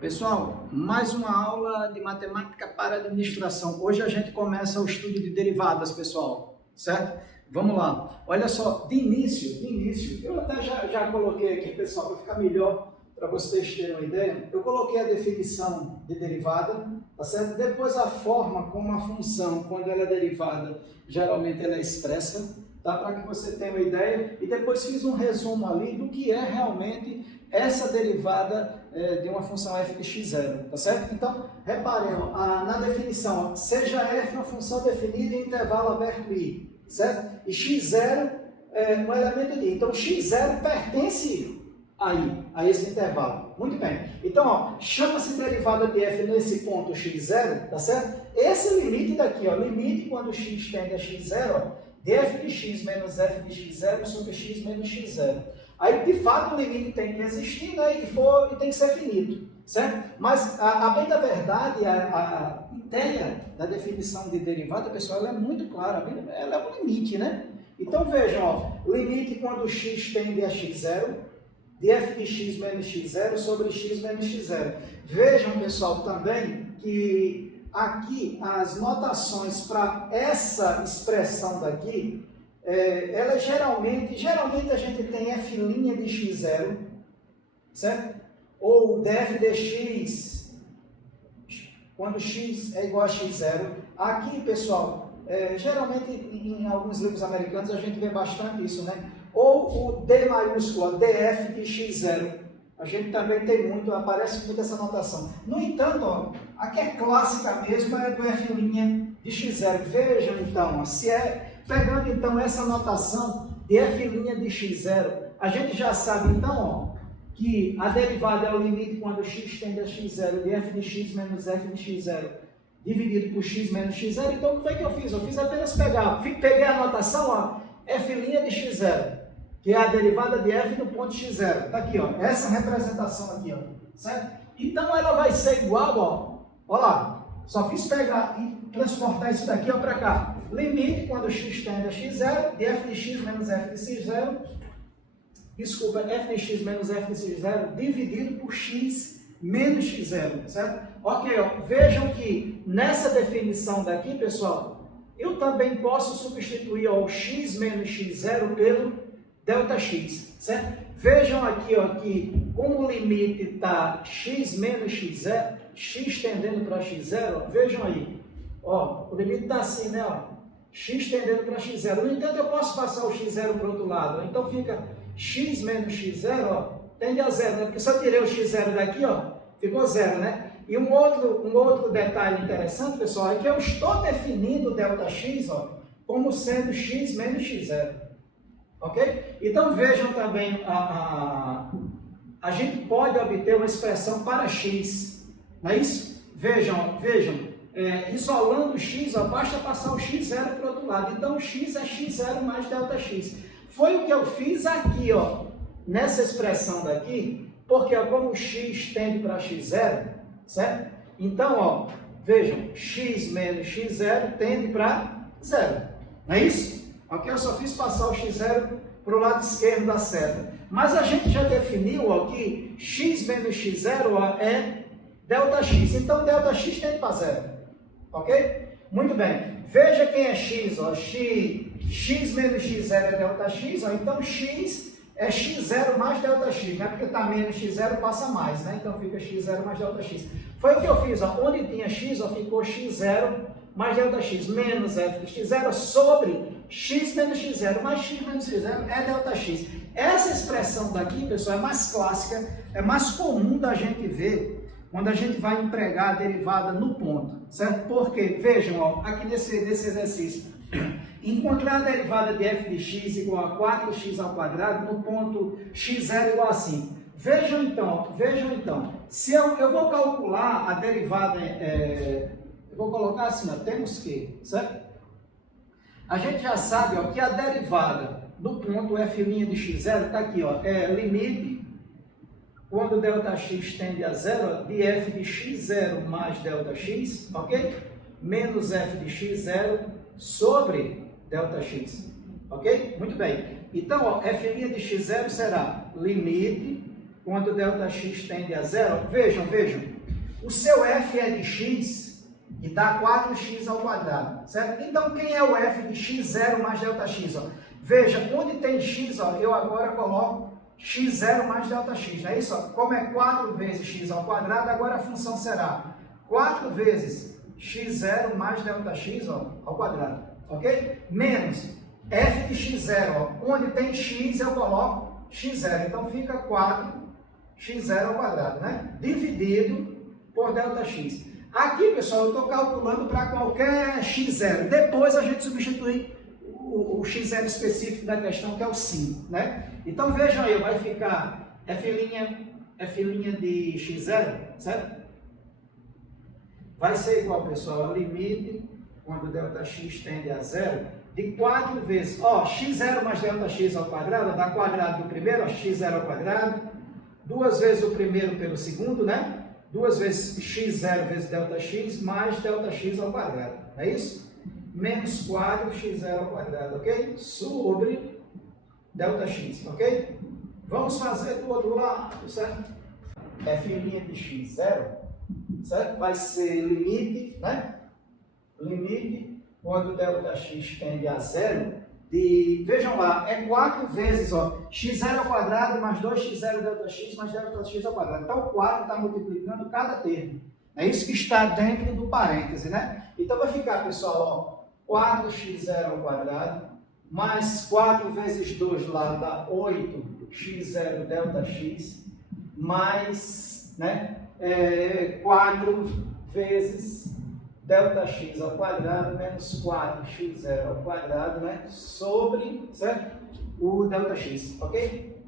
Pessoal, mais uma aula de matemática para administração. Hoje a gente começa o estudo de derivadas, pessoal, certo? Vamos lá. Olha só, de início, eu até já coloquei aqui, pessoal, para ficar melhor, para vocês terem uma ideia, eu coloquei a definição de derivada, tá certo? Depois a forma como a função, quando ela é derivada, geralmente ela é expressa, tá? Para que você tenha uma ideia, e depois fiz um resumo ali do que é realmente essa derivada de uma função f de x0, tá certo? Então, reparem, na definição, seja f uma função definida em intervalo aberto i, certo? E x0 é um elemento de i. Então, x0 pertence a i, a esse intervalo. Muito bem. Então, chama-se derivada de f nesse ponto x0, tá certo? Esse limite daqui, limite quando x tende a x0, de f de x menos f de x0 sobre x menos x0. Aí, de fato, o limite tem que existir, né, e tem que ser finito, certo? Mas, a bem da verdade, a ideia da definição de derivada, pessoal, ela é muito clara, ela é um limite, né? Então, vejam, limite quando x tende a x0, de f de x menos x0 sobre x menos x0. Vejam, pessoal, também que aqui as notações para essa expressão daqui, ela geralmente a gente tem f' de x0, certo? Ou df de x, quando x é igual a x0. Aqui, pessoal, geralmente em alguns livros americanos a gente vê bastante isso, né? Ou o d maiúsculo, df de x0. A gente também tem muito, aparece muito essa notação. No entanto, a que é clássica mesmo é do f' de x0. Vejam, então, se pegando então essa notação de f' de x0, a gente já sabe então que a derivada é o limite quando x tende a x0 de f de x menos f de x0 dividido por x menos x0. Então o que foi que eu fiz? Eu fiz apenas peguei a notação, f' de x0, que é a derivada de f no ponto x0. Está aqui, essa representação aqui, certo? Então ela vai ser igual, olha lá, só fiz pegar e transportar isso daqui para cá. Limite quando x tende a x0, de f de x menos f de x0, desculpa, f de x menos f de x0, dividido por x menos x0, certo? Ok, vejam que nessa definição daqui, pessoal, eu também posso substituir o x menos x0 pelo ΔX, certo? Vejam aqui, que como o limite está x menos x0, x tendendo para x0, vejam aí, o limite está assim, né, x tendendo para x0. No entanto, eu posso passar o x0 para o outro lado. Então, fica x menos x0, tende a zero, né? Porque se eu tirei o x0 daqui, ficou zero, né? E um outro detalhe interessante, pessoal, é que eu estou definindo o ΔX, como sendo x menos x0. Ok? Então, vejam também, a gente pode obter uma expressão para x, não é isso? Vejam, isolando o x, basta passar o x0 para o outro lado. Então, o x é x0 mais ΔX. Foi o que eu fiz aqui, nessa expressão daqui, porque como o x tende para x0, certo? Então, vejam, x menos x0 tende para 0. Não é isso? Ok? Eu só fiz passar o x0 para o lado esquerdo da seta. Mas a gente já definiu que x menos x0 é ΔX. Então, ΔX tende para 0. Ok? Muito bem. Veja quem é x. X menos x0 é ΔX. Então, x é x0 mais ΔX. Né? Porque está menos x0, passa mais. Né? Então, fica x0 mais ΔX. Foi o que eu fiz. Onde tinha x, ficou x0 mais ΔX. Menos f de x0 sobre x menos x0. Mais x menos x0 é ΔX. Essa expressão daqui, pessoal, é mais clássica. É mais comum da gente ver quando a gente vai empregar a derivada no ponto, certo? Porque, vejam, aqui nesse exercício, encontrar a derivada de f de x igual a 4x ao quadrado no ponto x0 igual a 5. Vejam então, se eu vou calcular a derivada, eu vou colocar assim, temos que, certo? A gente já sabe, que a derivada do ponto f' de x0 está aqui, é limite quando ΔX tende a 0, de f de x0 mais ΔX, ok? Menos f de x0 sobre ΔX, ok? Muito bem. Então, f' de x0 será limite quando ΔX tende a zero, vejam, o seu f é de x e dá 4x ao quadrado, certo? Então, quem é o f de x0 mais ΔX? Ó? Veja, onde tem x, ó, eu agora coloco x0 mais ΔX, não é isso? Ó? Como é 4 vezes x ao quadrado, agora a função será 4 vezes x0 mais ΔX ó, ao quadrado, ok? Menos f de x0, ó, onde tem x eu coloco x0, então fica 4x0 ao quadrado, né? Dividido por ΔX. Aqui, pessoal, eu estou calculando para qualquer x0, depois a gente substitui o x0 específico da questão, que é o 5, né? Então, vejam aí, vai ficar f' de x0, certo? Vai ser igual, pessoal, ao limite, quando ΔX tende a zero, de 4 vezes, ó, x0 mais ΔX ao quadrado, dá quadrado do primeiro, ó, x0 ao quadrado, 2 vezes o primeiro pelo segundo, né? 2 vezes x0 vezes ΔX mais ΔX ao quadrado, não é isso? Menos 4x0 ao quadrado, ok? Sobre ΔX, ok? Vamos fazer do outro lado, certo? f' de x0, certo? Vai ser limite, né? Limite, quando ΔX tende a zero, de, vejam lá, é 4 vezes, ó, x0 ao quadrado mais 2x0 ΔX mais ΔX ao quadrado. Então, o 4 está multiplicando cada termo. É isso que está dentro do parêntese, né? Então, vai ficar, pessoal, ó, 4x0 ao quadrado, mais 4 vezes 2 lá dá 8x0 ΔX, mais, né, 4 vezes ΔX ao quadrado menos 4x0 ao quadrado, né, sobre, certo? O ΔX, ok?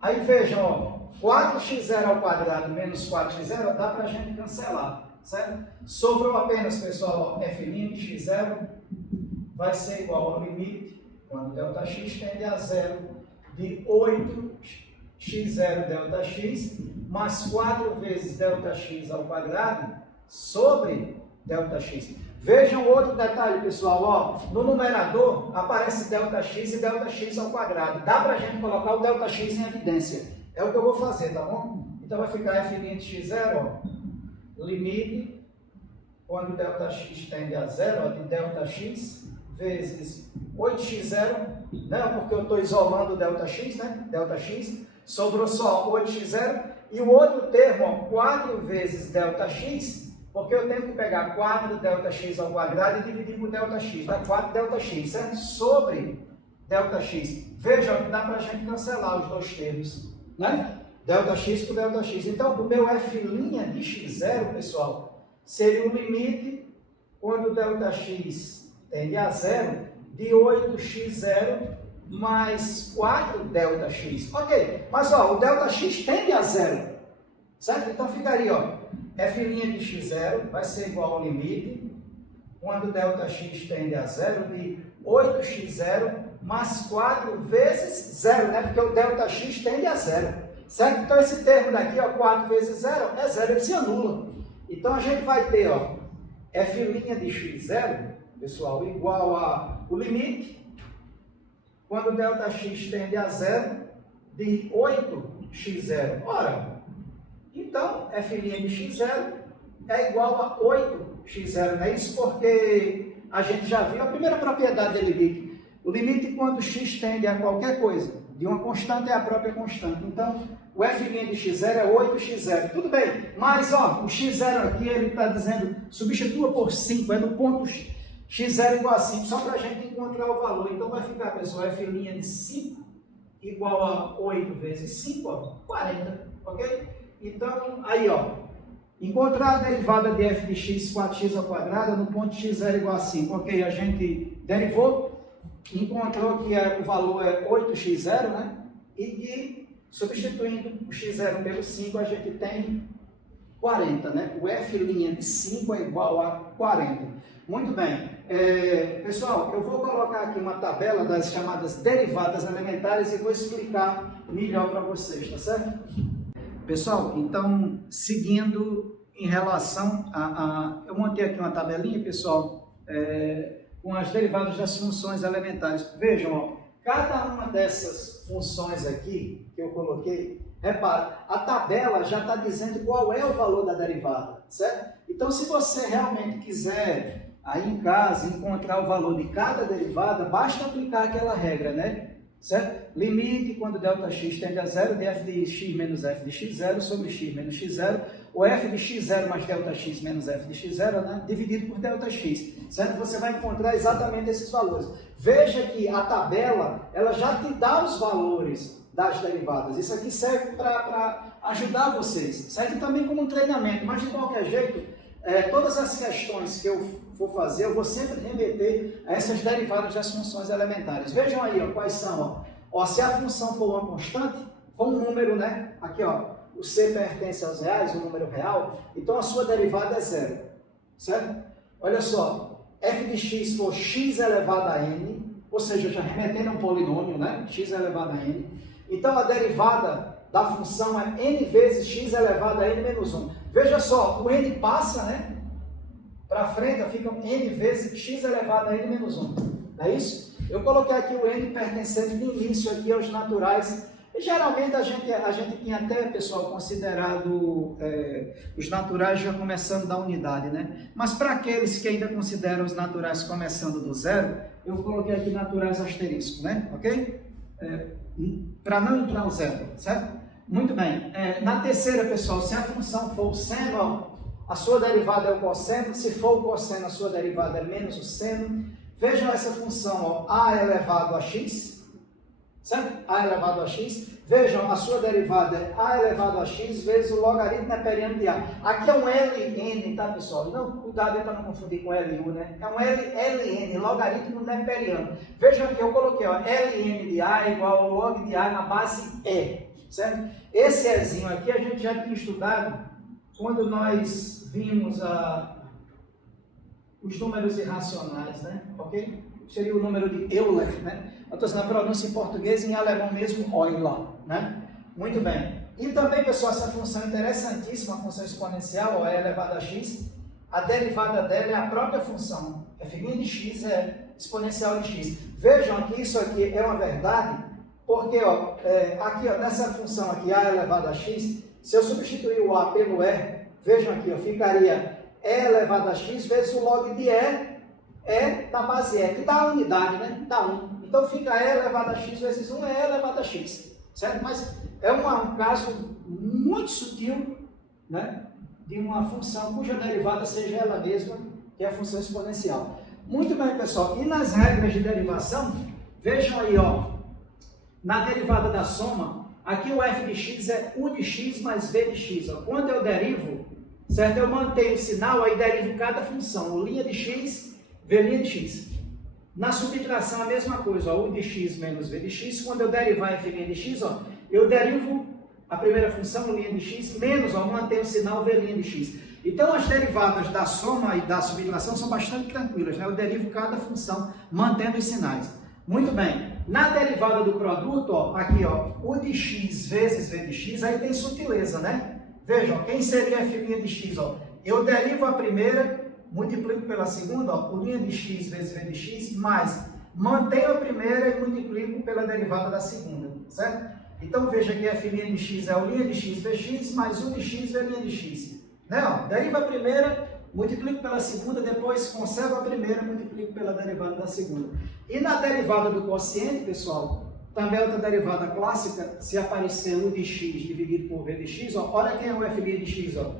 Aí vejam, ó, 4x0 ao quadrado menos 4x0 dá para a gente cancelar, certo? Sobrou apenas, pessoal, f' de x0 vai ser igual ao limite, quando ΔX tende a zero, de 8x0 ΔX mais 4 vezes ΔX ao quadrado sobre ΔX. Vejam outro detalhe, pessoal, ó, no numerador aparece ΔX e ΔX ao quadrado. Dá para a gente colocar o ΔX em evidência. É o que eu vou fazer, tá bom? Então vai ficar f' de x0, ó, limite, quando ΔX tende a zero, ó, de ΔX vezes 8x0, né, porque eu estou isolando o ΔX, né, ΔX, sobrou só 8x0, e o outro termo, ó, 4 vezes ΔX, porque eu tenho que pegar 4 ΔX ao quadrado e dividir por ΔX, dá 4 ΔX, certo? Sobre ΔX. Vejam que dá para a gente cancelar os dois termos, né? ΔX por ΔX. Então, o meu f' de x0, pessoal, seria o limite quando ΔX tende a zero, de 8x0 mais 4 ΔX. Ok, mas ó, o ΔX tende a zero, certo? Então ficaria, ó, f' de x0 vai ser igual ao limite, quando ΔX tende a zero, de 8x0 mais 4 vezes zero, né? Porque o ΔX tende a zero, certo? Então esse termo daqui, ó, 4 vezes zero é zero, ele se anula. Então a gente vai ter, ó, f' de x0, pessoal, igual a o limite, quando ΔX tende a zero, de 8x0. Ora, então, f' de x0 é igual a 8x0, não é isso? Porque a gente já viu a primeira propriedade do limite. O limite, quando x tende a qualquer coisa, de uma constante é a própria constante. Então, o f' de x0 é 8x0. Tudo bem, mas ó, o x0 aqui, ele está dizendo, substitua por 5, é no ponto x0 igual a 5, só para a gente encontrar o valor. Então, vai ficar, pessoal, f' de 5 igual a 8 vezes 5, ó, 40, ok? Então, aí, ó, encontrar a derivada de f de x, 4x ao quadrado, no ponto x0 igual a 5. Ok, a gente derivou, encontrou que o valor é 8x0, né? E substituindo o x0 pelo 5, a gente tem 40, né? O f' de 5 é igual a 40. Muito bem. Pessoal, eu vou colocar aqui uma tabela das chamadas derivadas elementares e vou explicar melhor para vocês, tá certo? Pessoal, então, seguindo em relação eu montei aqui uma tabelinha, pessoal, com as derivadas das funções elementares. Vejam, ó, cada uma dessas funções aqui que eu coloquei, repara, a tabela já está dizendo qual é o valor da derivada, certo? Então, se você realmente quiser, aí em casa, encontrar o valor de cada derivada, basta aplicar aquela regra, né? Certo? Limite quando ΔX tende a zero de f de x menos f de x0 sobre x menos x0, ou f de x0 mais ΔX menos f de x0, né? Dividido por ΔX, certo? Você vai encontrar exatamente esses valores. Veja que a tabela, ela já te dá os valores das derivadas. Isso aqui serve para ajudar vocês, serve também como um treinamento, mas de qualquer jeito, todas as questões que eu for fazer, eu vou sempre remeter a essas derivadas das funções elementares. Vejam aí, ó, quais são. Ó, se a função for uma constante, for um número, né? Aqui, ó, o c pertence aos reais, o número real, então a sua derivada é zero, certo? Olha só, f de x for x elevado a n, ou seja, já remetendo a um polinômio, né? X elevado a n. Então a derivada da função é n vezes x elevado a n menos 1. Veja só, o n passa, né? Para frente fica n vezes x elevado a n menos 1. Não é isso? Eu coloquei aqui o n pertencente de início aqui aos naturais. E geralmente a gente tinha até, pessoal, considerado os naturais já começando da unidade, né? Mas para aqueles que ainda consideram os naturais começando do zero, eu coloquei aqui naturais asterisco, né? Ok? Para não entrar o zero, certo? Muito bem. Na terceira, pessoal, se a função for o seno, a sua derivada é o cosseno. Se for o cosseno, a sua derivada é menos o seno. Vejam essa função, ó, a elevado a x, certo? A elevado a x. Vejam, a sua derivada é a elevado a x vezes o logaritmo neperiano de a. Aqui é um ln, tá, pessoal? Não, cuidado para não confundir com lu, né? É um ln, logaritmo neperiano. Vejam aqui, eu coloquei, ó, ln de a é igual ao log de a na base e, certo? Esse ezinho aqui a gente já tinha estudado quando nós vimos os números irracionais, né? Ok? Seria o número de Euler, né? Eu estou dizendo a pronúncia em português e em alemão mesmo, Euler, né? Muito bem. E também, pessoal, essa função interessantíssima, a função exponencial, ó, e elevado a x, a derivada dela é a própria função. F' de x é exponencial de x. Vejam que isso aqui é uma verdade, porque, ó, aqui, ó, nessa função aqui, a elevado a x, se eu substituir o a pelo e, vejam aqui, ó, ficaria e elevado a x vezes o log de e na base e, que dá a unidade, né? Dá 1. Então fica e elevado a x vezes 1 é e elevado a x, certo? Mas é um caso muito sutil, né? De uma função cuja derivada seja ela mesma, que é a função exponencial. Muito bem, pessoal. E nas regras de derivação, vejam aí, ó, na derivada da soma, aqui o f de x é u de x mais v de x. Ó. Quando eu derivo, certo? Eu mantenho o sinal, aí derivo cada função, o linha de x, v' de x. Na subtração a mesma coisa, ó, u de x menos v de x. Quando eu derivar f' de x, ó, eu derivo a primeira função, linha de x, menos, ó, mantenho o sinal v' de x. Então as derivadas da soma e da subtração são bastante tranquilas, né? Eu derivo cada função mantendo os sinais. Muito bem. Na derivada do produto, ó, aqui, ó, u de x vezes v de x, aí tem sutileza, né? Vejam, quem seria f' de x? Ó? Eu derivo a primeira, multiplico pela segunda, ó, o linha de x vezes v de x, mais mantenho a primeira e multiplico pela derivada da segunda, certo? Então veja que f' de x é o linha de x vx mais u de x v' de x. Né? Ó, derivo a primeira, multiplico pela segunda, depois conservo a primeira, multiplico pela derivada da segunda. E na derivada do quociente, pessoal, também outra derivada clássica, se aparecer u de x dividido por v de x, ó, olha quem é o f' de x, ó.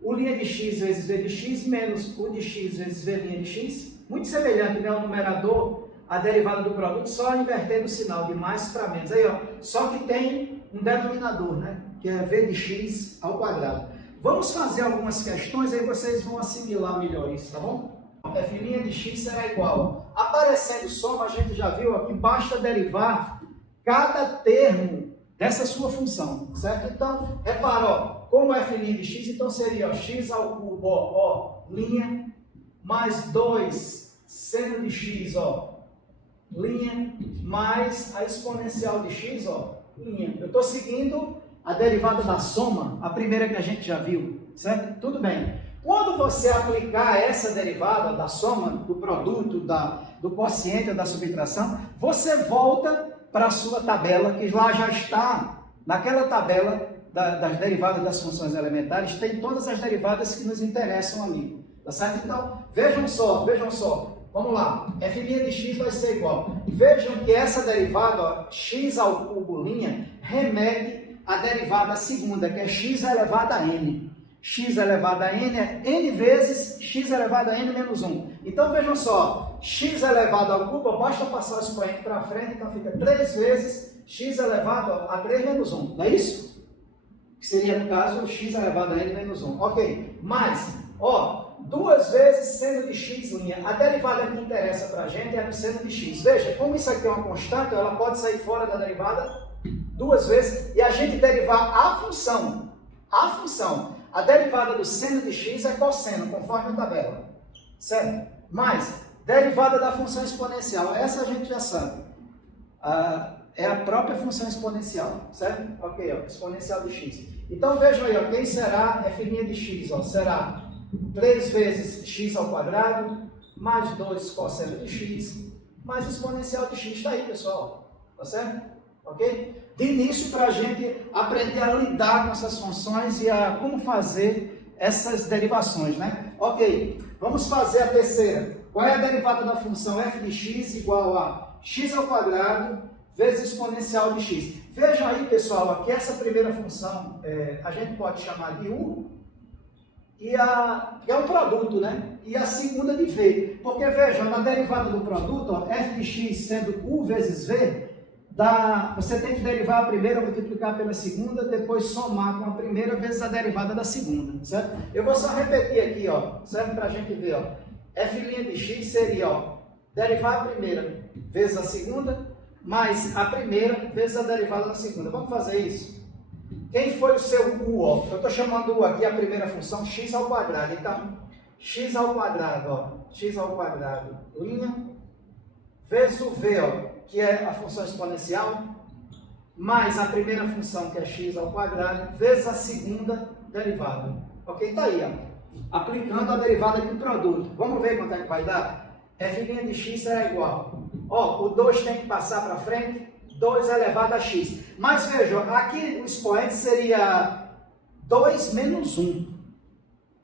U' de x vezes v de x menos u de x vezes v' de x. Muito semelhante, né, ao numerador, a derivada do produto, só invertendo o sinal de mais para menos. Aí, ó, só que tem um denominador, né, que é v de x ao quadrado. Vamos fazer algumas questões, aí vocês vão assimilar melhor isso, tá bom? F' de x será igual. Aparecendo soma, a gente já viu aqui, basta derivar cada termo dessa sua função, certo? Então, repara, ó, como f' de x, então seria, ó, x ao cubo, ó, linha, mais 2 seno de x, ó, linha, mais a exponencial de x, ó, linha. Eu estou seguindo a derivada da soma, a primeira que a gente já viu, certo? Tudo bem. Quando você aplicar essa derivada da soma do produto, do quociente ou da subtração, você volta para a sua tabela, que lá já está, naquela tabela das derivadas das funções elementares, tem todas as derivadas que nos interessam ali. Tá certo? Então, vejam só. Vamos lá, f' de x vai ser igual. Vejam que essa derivada, ó, x ao cubo linha, remete à derivada segunda, que é x elevado a n. X elevado a n é n vezes x elevado a n menos 1. Então, vejam só, x elevado ao cubo, basta passar o expoente para frente, então fica 3 vezes x elevado a 3 menos 1. Não é isso? Que seria, no caso, x elevado a n menos 1. Ok, mas, ó, 2 vezes seno de x'. A derivada que interessa para a gente é no seno de x. Veja, como isso aqui é uma constante, ela pode sair fora da derivada 2 vezes e a gente derivar a função. A derivada do seno de x é cosseno, conforme a tabela. Certo? Mas, derivada da função exponencial, essa a gente já sabe. É a própria função exponencial, certo? Ok, ó, exponencial de x. Então, vejam aí, ó, quem será f' de x? Ó, será 3 vezes x ao quadrado, mais 2 cosseno de x, mais exponencial de x. Está aí, pessoal. Tá certo? Ok? De início, para a gente aprender a lidar com essas funções e a como fazer essas derivações, né? Ok, vamos fazer a terceira. Qual é a derivada da função f de x igual a x ao quadrado vezes exponencial de x? Vejam aí, pessoal, que essa primeira função a gente pode chamar de u, que é um produto, né? E a segunda de v. Porque, vejam, na derivada do produto, ó, f de x sendo u vezes v, você tem que derivar a primeira, multiplicar pela segunda, depois somar com a primeira vezes a derivada da segunda, certo? Eu vou só repetir aqui, ó, certo? Para a gente ver, ó. F' de x seria, ó, derivar a primeira vezes a segunda, mais a primeira vezes a derivada da segunda. Vamos fazer isso? Quem foi o seu u, ó? Eu estou chamando u aqui a primeira função, x ao quadrado. Então, x ao quadrado, ó, x ao quadrado, linha, vezes o v, ó, que é a função exponencial, mais a primeira função, que é x ao quadrado, vezes a segunda derivada. Ok? Está aí, ó. Aplicando a derivada de um produto. Vamos ver quanto é que vai dar? F' de x será igual. Ó, o 2 tem que passar para frente, 2 elevado a x. Mas vejam, aqui o expoente seria 2 menos 1.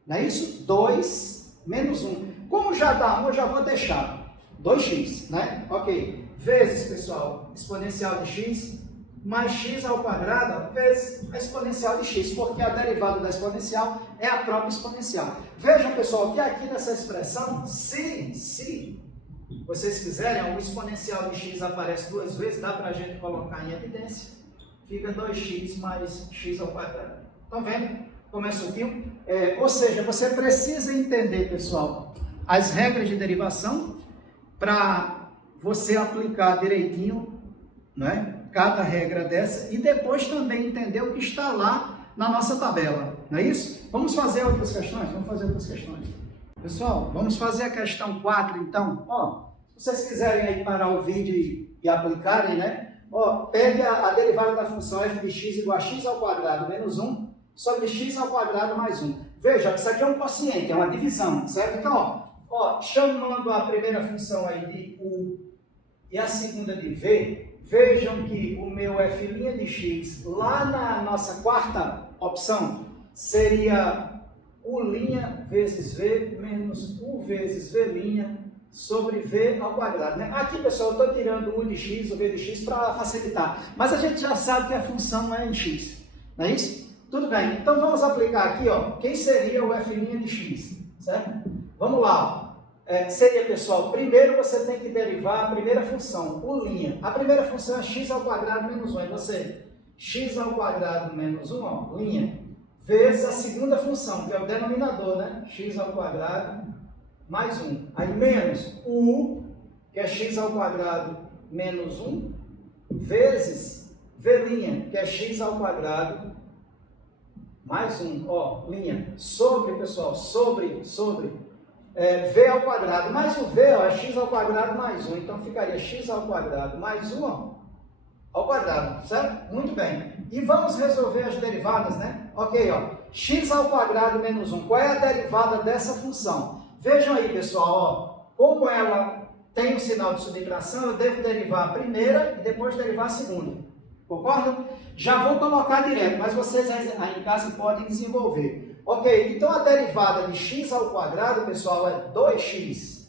Não é isso? 2 menos 1. Como já dá 1, eu já vou deixar 2x, né? Ok. Vezes, pessoal, exponencial de x, mais x ao quadrado, vezes a exponencial de x, porque a derivada da exponencial é a própria exponencial. Vejam, pessoal, que aqui nessa expressão, se vocês quiserem, o exponencial de x aparece 2 vezes, dá para a gente colocar em evidência, fica 2x mais x ao quadrado. Estão vendo como é sutil? Ou seja, você precisa entender, pessoal, as regras de derivação para você aplicar direitinho, né, cada regra dessa e depois também entender o que está lá na nossa tabela, não é isso? Vamos fazer outras questões? Vamos fazer outras questões. Pessoal, vamos fazer a questão 4 então. Ó, se vocês quiserem aí parar o vídeo e aplicarem, né? Ó, pegue a derivada da função f de x igual a x ao quadrado menos 1 sobre x ao quadrado mais 1. Veja, isso aqui é um quociente, é uma divisão, certo? Então, ó, chamando a primeira função aí de u e a segunda de v, vejam que o meu f' de x, lá na nossa quarta opção, seria u' vezes v menos u vezes v' sobre v ao quadrado. Né? Aqui, pessoal, eu estou tirando o u de x, o v de x, para facilitar. Mas a gente já sabe que a função é em x. Não é isso? Tudo bem. Então, vamos aplicar aqui, ó, quem seria o f' de x, certo? Vamos lá. Seria, pessoal, primeiro você tem que derivar a primeira função, u'. A primeira função é x ao quadrado menos 1. Aí você, x ao quadrado menos 1, ó, linha, vezes a segunda função, que é o denominador, né? X ao quadrado mais 1. Aí menos u, que é x ao quadrado menos 1, vezes v', que é x ao quadrado mais 1. Ó, linha, sobre, pessoal, sobre v ao quadrado, mais o v, ó, é x ao quadrado mais 1, então ficaria x ao quadrado mais 1, ó, ao quadrado, certo? Muito bem. E vamos resolver as derivadas, né? Ok, ó. X ao quadrado menos 1. Qual é a derivada dessa função? Vejam aí, pessoal, ó. Como ela tem um sinal de subtração, eu devo derivar a primeira e depois derivar a segunda. Concordam? Já vou colocar direto, mas vocês aí em casa podem desenvolver. Ok, então a derivada de x ao quadrado, pessoal, é 2x.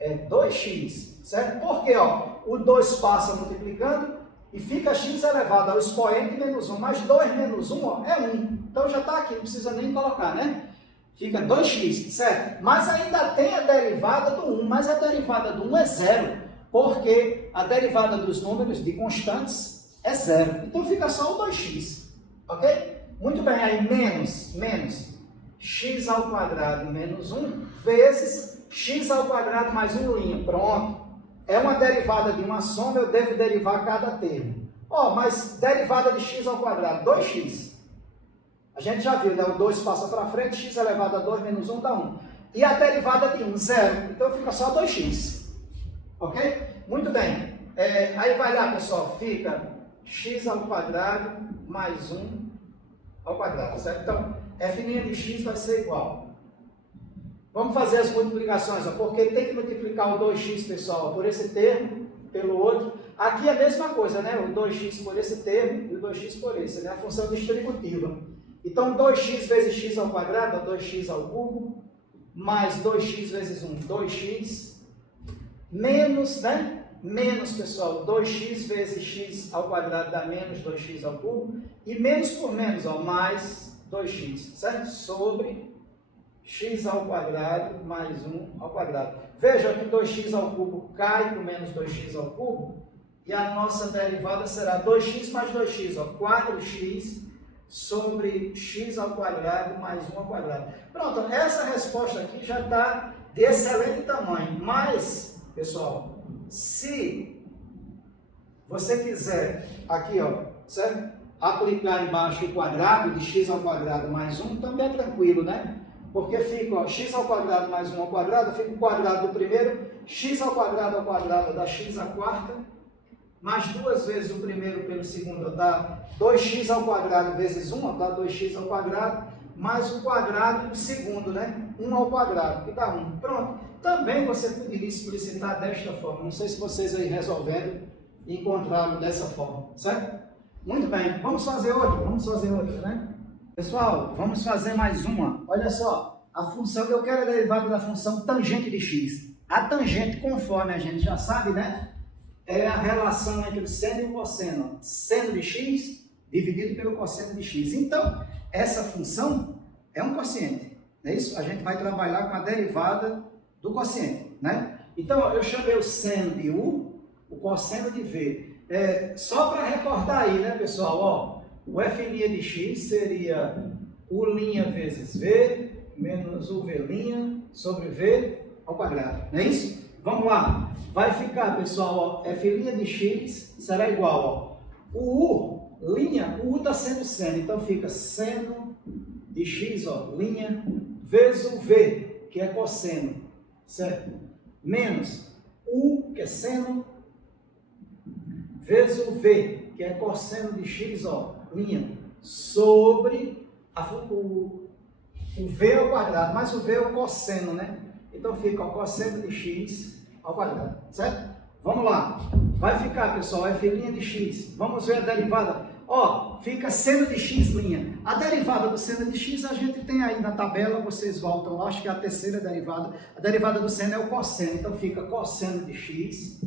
É 2x, certo? Porque, ó, o 2 passa multiplicando e fica x elevado ao expoente menos 1. Mas 2 menos 1, ó, é 1. Então já está aqui, não precisa nem colocar, né? Fica 2x, certo? Mas ainda tem a derivada do 1, mas a derivada do 1 é 0, porque a derivada dos números de constantes é 0. Então fica só o 2x, ok? Muito bem, aí menos x ao quadrado menos 1 vezes x ao quadrado mais 1'. Pronto. É uma derivada de uma soma, eu devo derivar cada termo. Ó, mas derivada de x ao quadrado, 2x. A gente já viu, né? O 2 passa para frente, x elevado a 2 menos 1 dá 1. E a derivada de 1, 0. Então fica só 2x. Ok? Muito bem. Aí vai lá, pessoal, fica x ao quadrado mais 1 ao quadrado, certo? Então, f' de x vai ser igual. Vamos fazer as multiplicações, ó, porque tem que multiplicar o 2x, pessoal, por esse termo, pelo outro. Aqui é a mesma coisa, né? O 2x por esse termo e o 2x por esse, né? A função distributiva. Então, 2x vezes x ao quadrado, 2x ao cubo, mais 2x vezes 1, 2x, menos, né? Menos, pessoal, 2x vezes x ao quadrado dá menos 2x ao cubo, e menos por menos, ó, mais 2x, certo? Sobre x ao quadrado mais 1 ao quadrado. Veja que 2x ao cubo cai por menos 2x ao cubo, e a nossa derivada será 2x mais 2x, ó, 4x sobre x ao quadrado mais 1 ao quadrado. Pronto, essa resposta aqui já está de excelente tamanho, mas, pessoal, se você quiser aqui, ó, certo? Aplicar embaixo o quadrado de x ao quadrado mais 1, também é tranquilo, né? Porque fica, ó, x ao quadrado mais 1 ao quadrado, fica o quadrado do primeiro, x ao quadrado dá x à quarta, mais 2 vezes o primeiro pelo segundo dá 2x ao quadrado vezes 1, dá 2x ao quadrado, mais o quadrado do segundo, né? 1 ao quadrado, que dá 1. Pronto. Também você poderia explicitar desta forma. Não sei se vocês aí resolvendo encontraram dessa forma, certo? Muito bem. Vamos fazer outra, né? Pessoal, vamos fazer mais uma. Olha só, a função que eu quero é derivada da função tangente de x. A tangente, conforme a gente já sabe, né? É a relação entre o seno e o cosseno. Seno de x dividido pelo cosseno de x. Então, essa função é um quociente. Não é isso? A gente vai trabalhar com a derivada do quociente, né? Então, eu chamei o seno de u, o cosseno de v. Só para recordar aí, né, pessoal? Ó, o f' de x seria u' vezes v menos u v' sobre v ao quadrado. Não é isso? Vamos lá. Vai ficar, pessoal, ó, f' de x será igual, ó, o u está sendo seno, então fica seno de x, ó, linha, vezes o v, que é cosseno, certo? Menos u, que é seno, vezes o v, que é cosseno de x, ó, linha, sobre o v ao quadrado, mas o v é o cosseno, né? Então fica o cosseno de x ao quadrado, certo? Vamos lá. Vai ficar, pessoal, f' de x. Vamos ver a derivada. Ó, fica seno de x'. A derivada do seno de x a gente tem aí na tabela, vocês voltam lá, acho que é a terceira derivada. A derivada do seno é o cosseno, então fica cosseno de x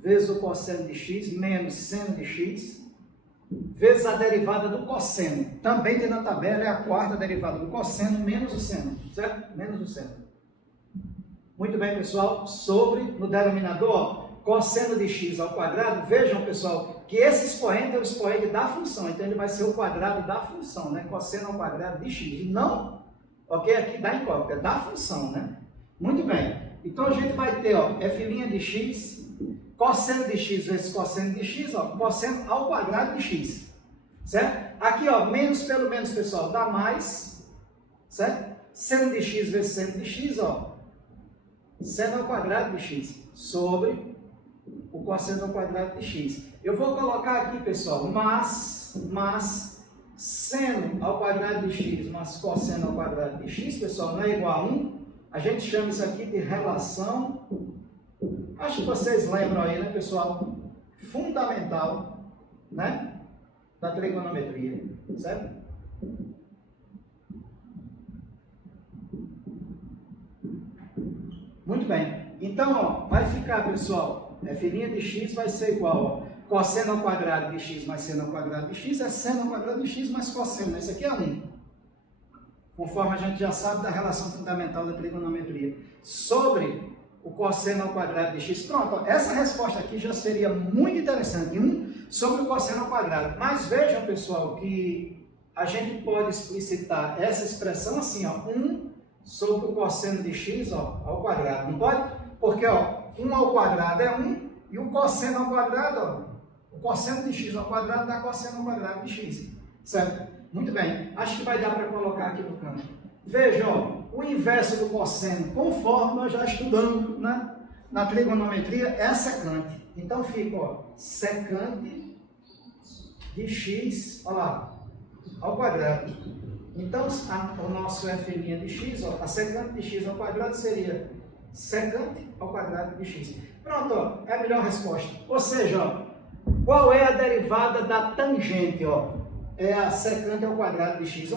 vezes o cosseno de x menos seno de x vezes a derivada do cosseno. Também tem na tabela, é a quarta derivada do cosseno menos o seno, certo? Menos o seno. Muito bem, pessoal, sobre, no denominador, ó, cosseno de x ao quadrado. Vejam, pessoal, que esse expoente é o expoente da função, então ele vai ser o quadrado da função, né? Cosseno ao quadrado de x, e não, ok? Aqui dá incógnita, é da função, né? Muito bem, então a gente vai ter, ó, f' de x, cosseno de x vezes cosseno de x, ó, cosseno ao quadrado de x, certo? Aqui, ó, menos pelo menos, pessoal, dá mais, certo? Seno de x vezes seno de x, ó, seno ao quadrado de x, sobre o cosseno ao quadrado de x. Eu vou colocar aqui, pessoal, mas seno ao quadrado de x mais cosseno ao quadrado de x, pessoal, não é igual a 1. A gente chama isso aqui de relação, acho que vocês lembram aí, né, pessoal? Fundamental, né, da trigonometria, certo? Muito bem. Então, ó, vai ficar, pessoal, f' de x vai ser igual, ó, cosseno ao quadrado de x mais seno ao quadrado de x é seno ao quadrado de x mais cosseno. Esse aqui é 1. Conforme a gente já sabe da relação fundamental da trigonometria. Sobre o cosseno ao quadrado de x. Pronto, ó, essa resposta aqui já seria muito interessante. 1 sobre o cosseno ao quadrado. Mas vejam, pessoal, que a gente pode explicitar essa expressão assim, ó, 1 sobre o cosseno de x, ó, ao quadrado. Não pode? Porque, ó, 1 ao quadrado é 1 e o cosseno ao quadrado, ó, o cosseno de x ao quadrado dá cosseno ao quadrado de x. Certo? Muito bem. Acho que vai dar para colocar aqui no canto. Veja, ó, o inverso do cosseno, conforme nós já estudamos, né, na trigonometria, é secante. Então fica, ó, secante de x, ó lá, ao quadrado. Então, o nosso f' de x, ó, a secante de x ao quadrado seria secante ao quadrado de x. Pronto, ó, é a melhor resposta. Ou seja, ó, qual é a derivada da tangente, ó? É a secante ao quadrado de x.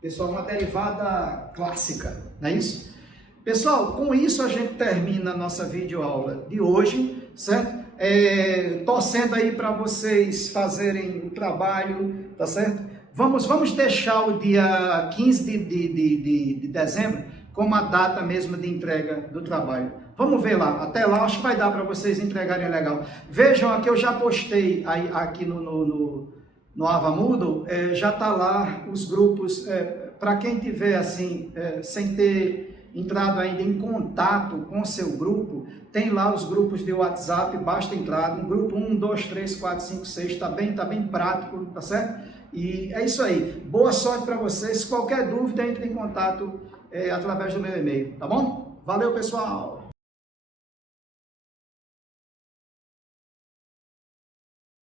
Pessoal, uma derivada clássica, não é isso? Pessoal, com isso a gente termina a nossa videoaula de hoje, certo? Torcendo aí para vocês fazerem o trabalho, tá certo? Vamos deixar o dia 15 de dezembro como a data mesmo de entrega do trabalho. Vamos ver lá. Até lá, acho que vai dar para vocês entregarem legal. Vejam aqui, eu já postei aí, aqui no Avamoodle, já está lá os grupos. Para quem tiver assim, sem ter entrado ainda em contato com o seu grupo, tem lá os grupos de WhatsApp, basta entrar no grupo 1, 2, 3, 4, 5, 6, tá bem prático, tá certo? E é isso aí. Boa sorte para vocês. Qualquer dúvida, entre em contato através do meu e-mail, tá bom? Valeu, pessoal!